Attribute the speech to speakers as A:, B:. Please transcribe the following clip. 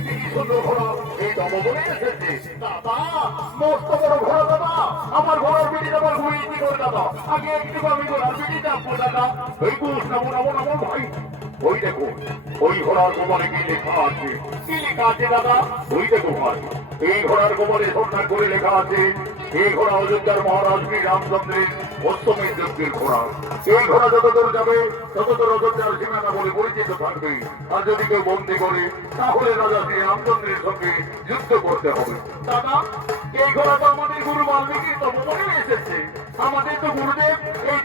A: ছোট বড় ঘোড়া দাদা আমার ঘোড়ার বেটি আমার ঘুরিয়ে কি করে দাদা আগে একটু আমি ঘোড়ার বেটি চাপবো দাদা। এই তো, নমো নমো নমো, ভাই। ওই দেখো, ওই ঘোড়ার গোবরে কি লেখা আছে? কি লেখা আছে দাদা? ওই দেখো ভাই, এই ঘোড়ার গোবরে সন্ধান করে লেখা আছে, এই ঘোড়া অযোধ্যার মহারাজ শ্রী রামচন্দ্রের অষ্টমীর যজ্ঞের ঘোড়া। এই ঘোড়া যত দূর যাবে তত দূর অযোধ্যার সীমানা বলে পরিচিত থাকবে। আর যদি কেউ বন্দি করে, তাহলে রাজা শ্রী রামচন্দ্রের সঙ্গে যুদ্ধ করতে হবে। দাদা, এই ঘোড়া তো আমাদের গুরু বাল্মীকির